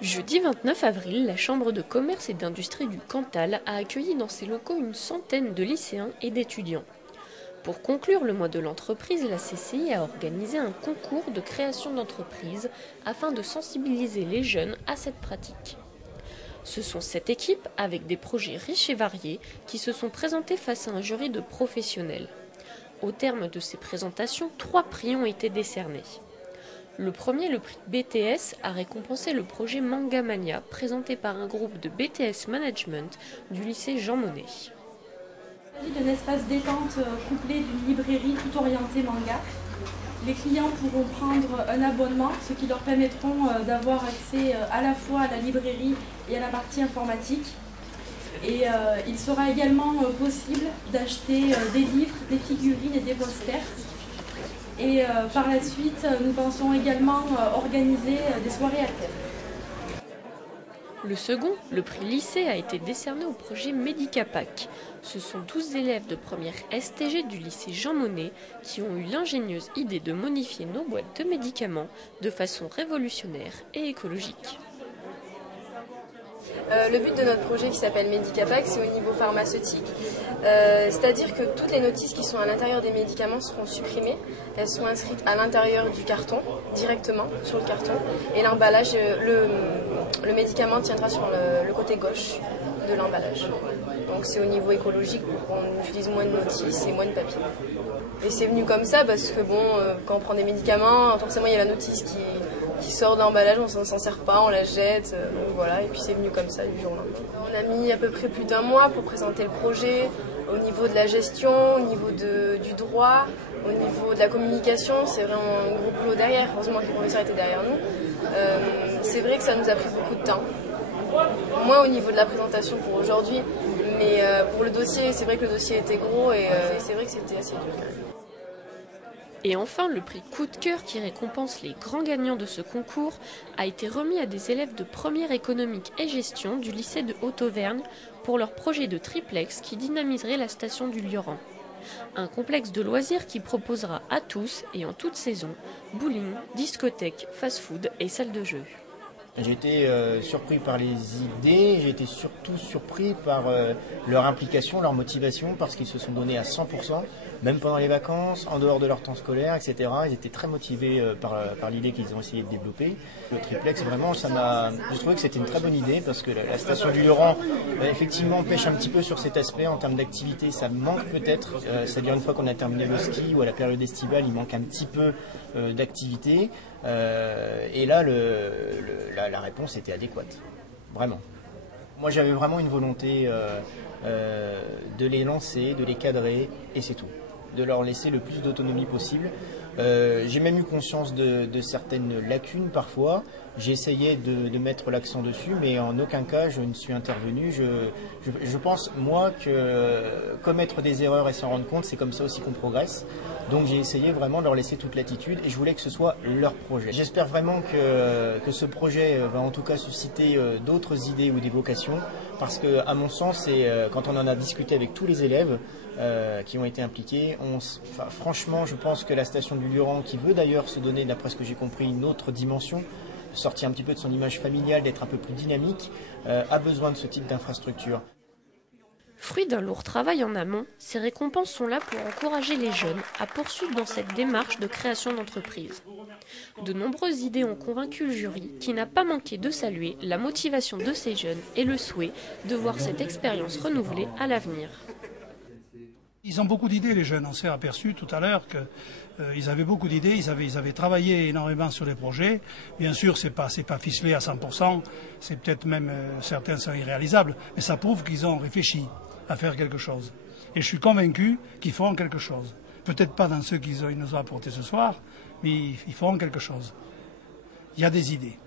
Jeudi 29 avril, la Chambre de commerce et d'industrie du Cantal a accueilli dans ses locaux une centaine de lycéens et d'étudiants. Pour conclure le mois de l'entreprise, la CCI a organisé un concours de création d'entreprise afin de sensibiliser les jeunes à cette pratique. Ce sont 7 équipes avec des projets riches et variés qui se sont présentées face à un jury de professionnels. Au terme de ces présentations, 3 prix ont été décernés. Le premier, le prix BTS, a récompensé le projet Manga Mania, présenté par un groupe de BTS Management du lycée Jean Monnet. Il s'agit d'un espace détente couplé d'une librairie tout orientée manga. Les clients pourront prendre un abonnement, ce qui leur permettront d'avoir accès à la fois à la librairie et à la partie informatique. Et il sera également possible d'acheter des livres, des figurines et des posters. Et par la suite, nous pensons également organiser des soirées à thème. Le second, le prix lycée, a été décerné au projet Medicapack. Ce sont 12 élèves de première STG du lycée Jean Monnet qui ont eu l'ingénieuse idée de modifier nos boîtes de médicaments de façon révolutionnaire et écologique. Le but de notre projet qui s'appelle Medicapack, c'est au niveau pharmaceutique. C'est-à-dire que toutes les notices qui sont à l'intérieur des médicaments seront supprimées. Elles sont inscrites à l'intérieur du carton, directement sur le carton. Et l'emballage, le médicament tiendra sur le côté gauche de l'emballage. Donc c'est au niveau écologique pour qu'on utilise moins de notices et moins de papier. Et c'est venu comme ça parce que bon, quand on prend des médicaments, forcément il y a la notice qui sort de l'emballage, on s'en sert pas, on la jette, donc voilà, et puis c'est venu comme ça du jour au lendemain. On a mis à peu près plus d'1 mois pour présenter le projet, au niveau de la gestion, au niveau du droit, au niveau de la communication, c'est vraiment un gros boulot derrière, heureusement que les professeurs étaient derrière nous. C'est vrai que ça nous a pris beaucoup de temps, moins au niveau de la présentation pour aujourd'hui, mais pour le dossier, c'est vrai que le dossier était gros et c'est vrai que c'était assez dur quand même. Et enfin, le prix Coup de cœur qui récompense les grands gagnants de ce concours a été remis à des élèves de première économique et gestion du lycée de Haute-Auvergne pour leur projet de triplex qui dynamiserait la station du Lioran. Un complexe de loisirs qui proposera à tous et en toute saison bowling, discothèque, fast-food et salle de jeu. J'ai été surpris par les idées, j'ai été surtout surpris par leur implication, leur motivation, parce qu'ils se sont donnés à 100%, même pendant les vacances, en dehors de leur temps scolaire, etc. Ils étaient très motivés par l'idée qu'ils ont essayé de développer. Le triplex, vraiment, j'ai trouvé que c'était une très bonne idée, parce que la station du Lioran, effectivement, pêche un petit peu sur cet aspect. En termes d'activité, ça manque peut-être, c'est-à-dire une fois qu'on a terminé le ski ou à la période estivale, il manque un petit peu d'activité. Et là, la réponse était adéquate, vraiment. Moi, j'avais vraiment une volonté de les lancer, de les cadrer, et c'est tout. De leur laisser le plus d'autonomie possible. J'ai même eu conscience de certaines lacunes parfois. J'ai essayé de mettre l'accent dessus, mais en aucun cas je ne suis intervenu. Je pense, moi, que commettre des erreurs et s'en rendre compte, c'est comme ça aussi qu'on progresse. Donc j'ai essayé vraiment de leur laisser toute latitude et je voulais que ce soit leur projet. J'espère vraiment que ce projet va en tout cas susciter d'autres idées ou des vocations, parce que à mon sens, quand on en a discuté avec tous les élèves qui ont été impliqués, franchement je pense que la station du Lioran, qui veut d'ailleurs se donner, d'après ce que j'ai compris, une autre dimension, sortir un petit peu de son image familiale, d'être un peu plus dynamique, a besoin de ce type d'infrastructure. Fruit d'un lourd travail en amont, ces récompenses sont là pour encourager les jeunes à poursuivre dans cette démarche de création d'entreprise. De nombreuses idées ont convaincu le jury, qui n'a pas manqué de saluer la motivation de ces jeunes et le souhait de voir cette expérience renouvelée à l'avenir. Ils ont beaucoup d'idées, les jeunes. On s'est aperçu tout à l'heure qu'ils avaient beaucoup d'idées. Ils avaient travaillé énormément sur les projets. Bien sûr, c'est pas ficelé à 100%. C'est peut-être même certains sont irréalisables, mais ça prouve qu'ils ont réfléchi à faire quelque chose. Et je suis convaincu qu'ils feront quelque chose. Peut-être pas dans ceux qu'ils nous ont apportés ce soir, mais ils feront quelque chose. Il y a des idées.